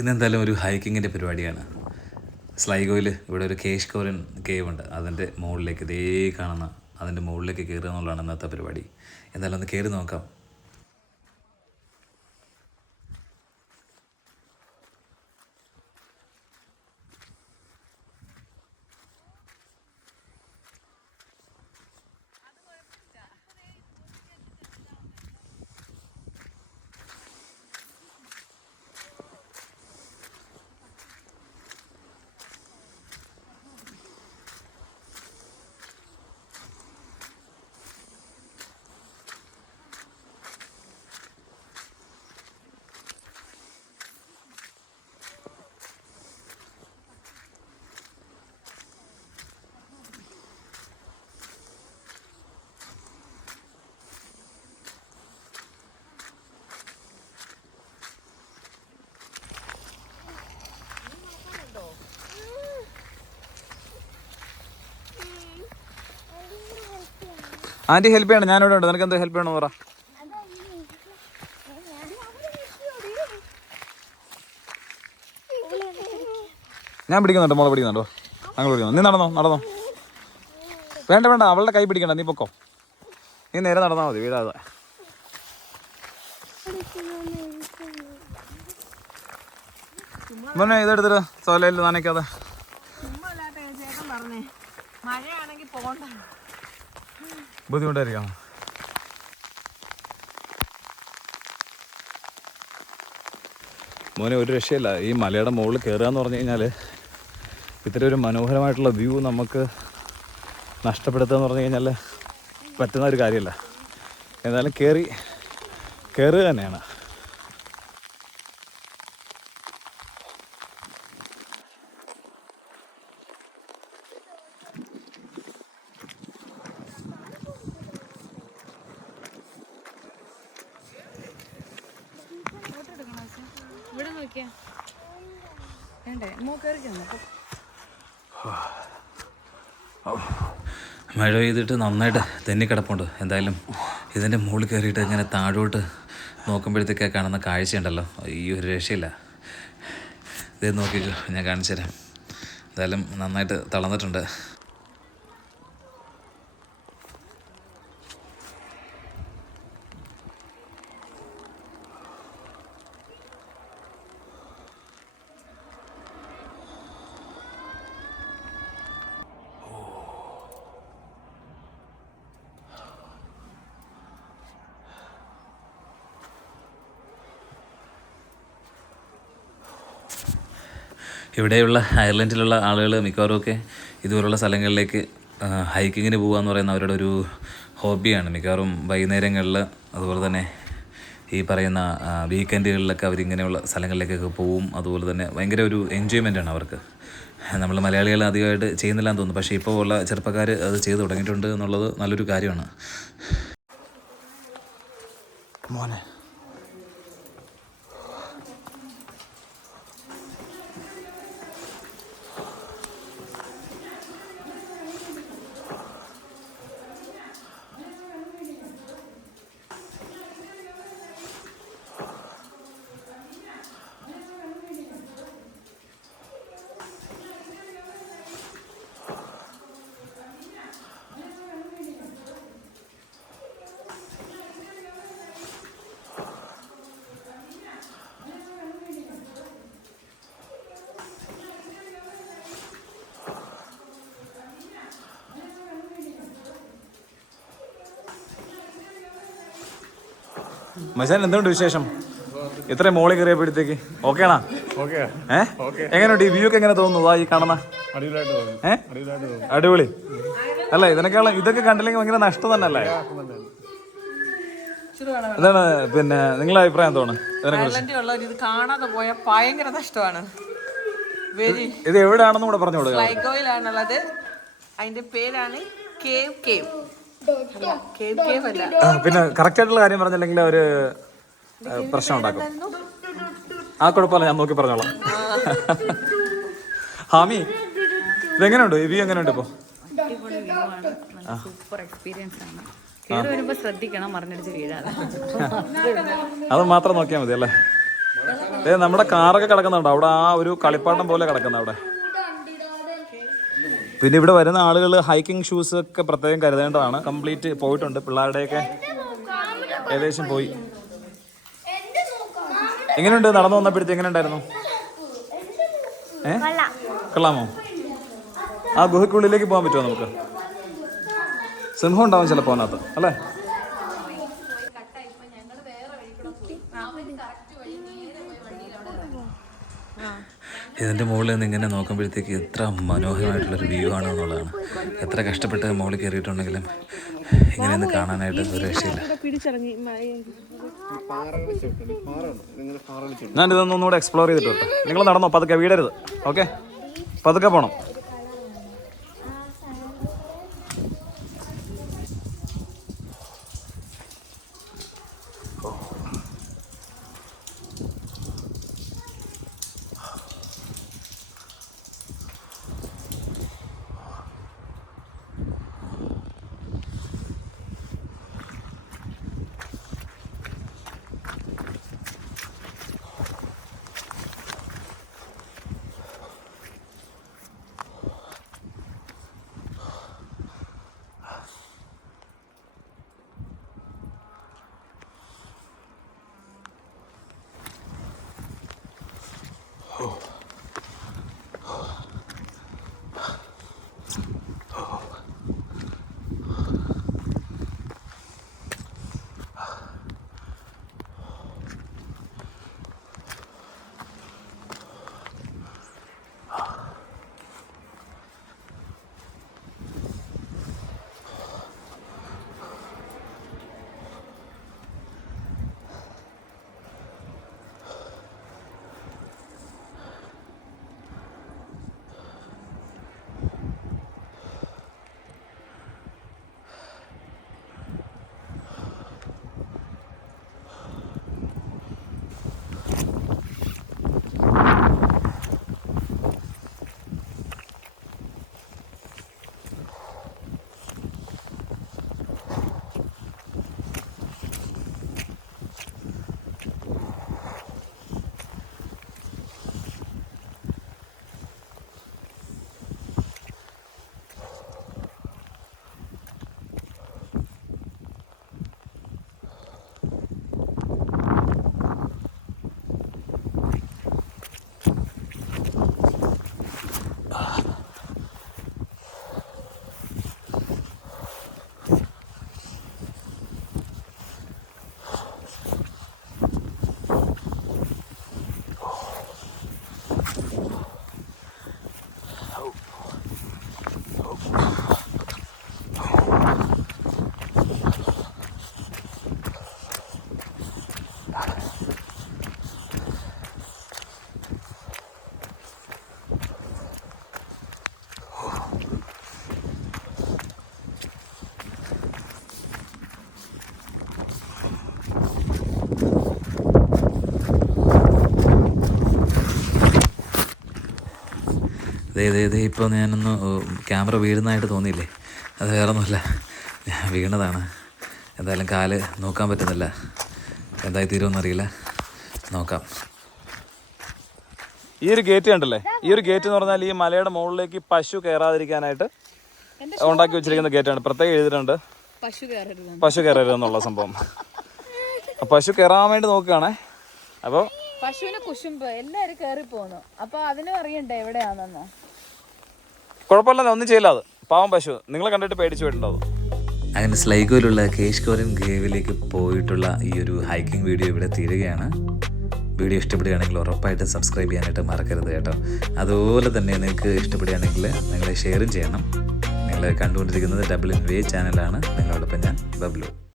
ഇന്നെന്തായാലും ഒരു ഹൈക്കിങ്ങിൻ്റെ പരിപാടിയാണ്. സ്ലൈഗോയിൽ ഇവിടെ ഒരു കേഷ്കോരൻ കേവ് ഉണ്ട്. അതിൻ്റെ മുകളിലേക്ക് ഇതേ കാണുന്ന അതിൻ്റെ മുകളിലേക്ക് കയറുക എന്നുള്ളതാണ് ഇന്നത്തെ പരിപാടി. എന്തായാലും ഒന്ന് കയറി നോക്കാം. ആൻറ്റി ഹെൽപ്പ് ചെയ്യണം, ഞാനിവിടെ ഉണ്ട്. നിനക്ക് എന്താ ഹെൽപ്പ് ചെയ്യണമെന്ന് പറ. ഞാൻ പിടിക്കുന്നുണ്ട്, മോളെ പിടിക്കുന്നുണ്ടോ? ഞങ്ങൾ പിടിക്കുന്നു. നീ നടന്നോ. വേണ്ട, അവളുടെ കൈ പിടിക്കണ്ട, നീ പൊക്കോ. നീ നേരെ നടന്നാൽ മതി, വീഴാതെ. മോനെ ഇതെടുത്തിട്ട് സോലയിൽ നനയ്ക്കാതെ. ബുദ്ധിമുട്ടായിരിക്കാം. മോനെ ഒരു രക്ഷയില്ല. ഈ മലയുടെ മുകളിൽ കയറുക എന്ന് പറഞ്ഞു കഴിഞ്ഞാൽ ഇത്ര ഒരു മനോഹരമായിട്ടുള്ള വ്യൂ നമുക്ക് നഷ്ടപ്പെടുത്തുക എന്ന് പറഞ്ഞു കഴിഞ്ഞാൽ പറ്റുന്ന ഒരു കാര്യമല്ല. എന്നാലും കയറുക തന്നെയാണ്. മഴ പെയ്തിട്ട് നന്നായിട്ട് തെന്നിക്കിടപ്പുണ്ട്. എന്തായാലും ഇതിൻ്റെ മുകളിൽ കയറിയിട്ട് ഇങ്ങനെ താഴോട്ട് നോക്കുമ്പോഴത്തേക്ക് കാണുന്ന കാഴ്ചയുണ്ടല്ലോ, ഈ ഒരു രക്ഷയില്ല. ഇത് നോക്കിക്കോ, ഞാൻ കാണിച്ചു തരാം. എന്തായാലും നന്നായിട്ട് തളർന്നിട്ടുണ്ട്. ഇവിടെയുള്ള അയർലൻഡിലുള്ള ആളുകൾ മിക്കവാറുമൊക്കെ ഇതുപോലുള്ള സ്ഥലങ്ങളിലേക്ക് ഹൈക്കിങ്ങിന് പോകുക എന്ന് പറയുന്ന അവരുടെ ഒരു ഹോബിയാണ്. മിക്കവാറും വൈകുന്നേരങ്ങളിൽ അതുപോലെ തന്നെ ഈ പറയുന്ന വീക്കെൻഡുകളിലൊക്കെ അവരിങ്ങനെയുള്ള സ്ഥലങ്ങളിലേക്കൊക്കെ പോവും. അതുപോലെ തന്നെ ഭയങ്കര ഒരു എൻജോയ്മെൻ്റാണ് അവർക്ക്. നമ്മൾ മലയാളികൾ അധികമായിട്ട് ചെയ്യുന്നില്ലാന്ന് തോന്നുന്നു. പക്ഷേ ഇപ്പോൾ ഉള്ള ചെറുപ്പക്കാർ അത് ചെയ്ത് തുടങ്ങിയിട്ടുണ്ട് എന്നുള്ളത് നല്ലൊരു കാര്യമാണ്. മോനെ മച്ചാൻ എന്തുകൊണ്ട് വിശേഷം? ഇത്രയും മോളിൽ കയറിയപ്പോഴത്തേക്ക് ഓക്കെയാണോ? എങ്ങനെയുണ്ട് ഈ വ്യൂ ഒക്കെ? എങ്ങനെ തോന്നുന്നു ഈ കാണുന്ന? അടിപൊളി അല്ല? ഇതൊക്കെ കണ്ടില്ലെങ്കിൽ ഭയങ്കര നഷ്ടം തന്നെ അല്ലേ? എന്താണ് പിന്നെ നിങ്ങളുടെ അഭിപ്രായം തോന്നുന്നു? ഇത് കാണാതെ പോയ ഭയങ്കര നഷ്ടമാണ്. ഇത് എവിടെയാണെന്ന് കൂടെ പറഞ്ഞു കൊടുക്കുക. സ്ലൈഗോയിലാണുള്ളത്. അതിന്റെ പേരാണ് കേവ്. പിന്നെ കറക്റ്റ് ആയിട്ടുള്ള കാര്യം പറഞ്ഞില്ലെങ്കിൽ ഒരു പ്രശ്നം ഉണ്ടാക്കും. ആ കുഴപ്പമില്ല, ഞാൻ നോക്കി പറഞ്ഞോളാം. ഹാമി, ഇതെങ്ങനെയുണ്ട്? ഈ വ്യൂ എങ്ങനെയുണ്ട് ഇപ്പൊ? സൂപ്പർ എക്സ്പീരിയൻസ് ആണ്. കേറി വരുമ്പോ ശ്രദ്ധിക്കണം, മറിഞ്ഞടിച്ച് വീഴാതെ. അത് മാത്രം നോക്കിയാൽ മതി അല്ലേ? നമ്മുടെ കാറൊക്കെ കിടക്കുന്നുണ്ട് അവിടെ, ആ ഒരു കളിപ്പാട്ടം പോലെ കിടക്കുന്ന അവിടെ. പിന്നെ ഇവിടെ വരുന്ന ആളുകൾ ഹൈക്കിംഗ് ഷൂസ് ഒക്കെ പ്രത്യേകം കരുതേണ്ടതാണ്. കംപ്ലീറ്റ് പോയിട്ടുണ്ട്, പിള്ളേരുടെയൊക്കെ ഏകദേശം പോയി. എങ്ങനെയുണ്ട് നടന്നു വന്നപ്പോഴത്തെ, എങ്ങനെ ഉണ്ടായിരുന്നു? കൊള്ളാമോ? ആ ഗുഹയ്ക്കുള്ളിലേക്ക് പോകാൻ പറ്റുമോ നമുക്ക്? സിംഹം ഉണ്ടാവും ചിലപ്പോൾ അതിനകത്ത് അല്ലേ? ഇതിൻ്റെ മുകളിൽ നിന്ന് ഇങ്ങനെ നോക്കുമ്പോഴത്തേക്ക് എത്ര മനോഹരമായിട്ടുള്ളൊരു വ്യൂ ആണ് എന്നുള്ളതാണ്. എത്ര കഷ്ടപ്പെട്ട് മുകളിൽ കയറിയിട്ടുണ്ടെങ്കിലും ഇങ്ങനെയൊന്ന് കാണാനായിട്ട് ഒരു രക്ഷയില്ല. ഞാനിതൊന്നും ഒന്നുകൂടെ എക്സ്പ്ലോർ ചെയ്തിട്ടുണ്ട്. നിങ്ങൾ നടന്നോ, പതുക്കെ വീടരുത്. ഓക്കെ, പതുക്കെ പോകണം. ഇതേ ഇപ്പോൾ ഞാനൊന്ന് ക്യാമറ വീഴുന്നതായിട്ട് തോന്നിയില്ലേ? അത് വേറെ ഒന്നുമില്ല, ഞാൻ വീണതാണ്. എന്തായാലും കാല് നോക്കാൻ പറ്റുന്നില്ല, എന്തായി തീരുമെന്നറിയില്ല, നോക്കാം. ഈ ഒരു ഗേറ്റ് കണ്ടല്ലേ? ഈ ഒരു ഗേറ്റ് എന്ന് പറഞ്ഞാൽ ഈ മലയുടെ മുകളിലേക്ക് പശു കയറാതിരിക്കാനായിട്ട് ഉണ്ടാക്കി വെച്ചിരിക്കുന്ന ഗേറ്റാണ്. പ്രത്യേകം എഴുതിയിട്ടുണ്ട് പശു കയറരുതെന്നുള്ള സംഭവം. പശു കയറാൻ വേണ്ടി നോക്കുകയാണേ. അപ്പോൾ പശുവിന് കുശുമ്പ് എല്ലാരും കേറി പോന്നു. അപ്പൊ അതിനും അറിയണ്ടേ എവിടെയാണെന്നോ? കുഴപ്പമില്ല, ഒന്നും ചെയ്യില്ല. അത് പാവം പശു, നിങ്ങളെ കണ്ടിട്ട് പേടിച്ചു പോയിട്ടുണ്ടാവും. അങ്ങനെ സ്ലൈഗോയിലുള്ള കേശ്കോരൻ കേവിലേക്ക് പോയിട്ടുള്ള ഈ ഒരു ഹൈക്കിംഗ് വീഡിയോ ഇവിടെ തീരുകയാണ്. വീഡിയോ ഇഷ്ടപ്പെടുകയാണെങ്കിൽ ഉറപ്പായിട്ട് സബ്സ്ക്രൈബ് ചെയ്യാനായിട്ട് മറക്കരുത് കേട്ടോ. അതുപോലെ തന്നെ നിങ്ങൾക്ക് ഇഷ്ടപ്പെടുകയാണെങ്കിൽ നിങ്ങൾ ഷെയറും ചെയ്യണം. നിങ്ങൾ കണ്ടുകൊണ്ടിരിക്കുന്നത് WNVA ചാനലാണ്. നിങ്ങളോടൊപ്പം ഞാൻ ബബ്ലു.